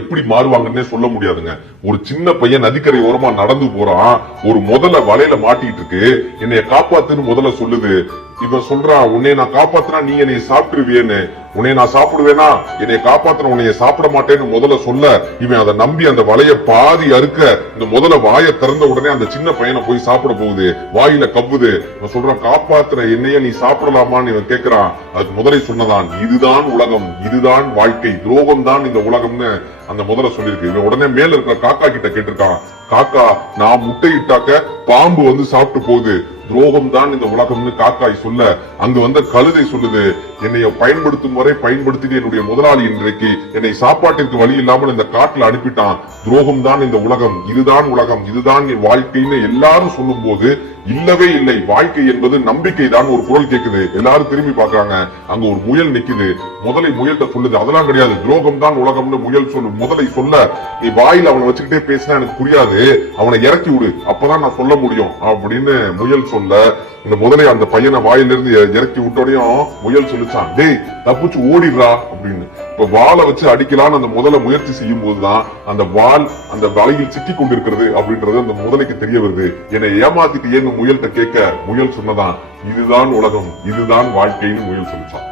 எப்படி மாறுவாங்கன்னே சொல்ல முடியாதுங்க. ஒரு சின்ன பையன் நதிக்கரை ஓரமா நடந்து போறான், ஒரு முதல வலையில மாட்டிட்டு இருக்கு, என்னைய காப்பாத்துன்னு முதல்ல சொல்லுது. இவன் சொல்றான், உன்னை நான் காப்பாத்துனா நீ என்னைய சாப்பிட்டுருவியன்னு. உன்னை நான் சாப்பிடுவேனா, என்னைய காப்பாத்துற உன்னைய சாப்பிட மாட்டேன்னு முதல்ல சொல்ல, இவன் அதை நம்பி அந்த வலைய பாதி அறுக்க, இந்த முதல்ல வாயை திறந்த உடனே அந்த சின்ன பையனை போய் சாப்பிட போகுது, வாயில கவ்வுது. இவன் சொல்றான், காப்பாத்துற என்னைய நீ சாப்பிடலாமான்னு இவன் கேட்கிறான். அதுக்கு முதலை சொன்னதான், இதுதான் உலகம், இதுதான் வாழ்க்கை, துரோகம் தான் இந்த உலகம்னு அந்த முதல்ல சொல்லிருக்கு. இவன் உடனே மேல இருக்கிற காக்கா கிட்ட கேட்டிருக்கான், காக்கா நான் முட்டையிட்டாக்க பாம்பு வந்து சாப்பிட்டு போகுது, துரோகம் தான் இந்த உலகம்னு காக்காய் சொல்ல, அங்கு வந்த கழுதை சொல்லுது, என்னைய பயன்படுத்தும் வரை பயன்படுத்தி என்னுடைய முதலாளி இன்றைக்கு என்னை சாப்பாட்டிற்கு வழி இல்லாமல் இந்த காட்டுல அனுப்பிட்டான், துரோகம் தான் இந்த உலகம், இதுதான் உலகம், இதுதான் என் வாழ்க்கைன்னு எல்லாரும் சொல்லும் போது, இல்லவே இல்லை, வாழ்க்கை என்பது நம்பிக்கை தான் ஒரு குரல் கேக்குது. எல்லாரும் திரும்பி பாக்குறாங்க, அங்க ஒரு முயல் நிக்குது. முதலை முயல்கிட்ட சொல்லுது, அதெல்லாம் கிடையாது, துரோகம் தான் உலகம்னு முயல் சொல்லு. முதலை சொல்ல, நீ வாயில அவனை வச்சுக்கிட்டே பேசினா எனக்கு புரியாது, அவனை இறக்கி விடு, அப்பதான் நான் சொல்ல முடியும் அப்படின்னு முயல் சொல்ல, இந்த முதலை அந்த பையனை வாயிலிருந்து இறக்கி விட்டோடையும் முயல் சொல்லிச்சான், டேய் தப்பிச்சு ஓடிடுறா அப்படின்னு. இப்ப வாளை வச்சு அடிக்கலான்னு அந்த முதலை முயற்சி செய்யும் போதுதான் அந்த வாள் அந்த வலையில் சிக்கி கொண்டிருக்கிறது அப்படின்றது அந்த முதலைக்கு தெரிய வருது. என்னை ஏமாத்திட்டு ஏன்னு முயல்கிட்ட கேட்க, முயல் சொன்னதான், இதுதான் உலகம், இதுதான் வாழ்க்கைன்னு முயல் சொல்லிச்சான்.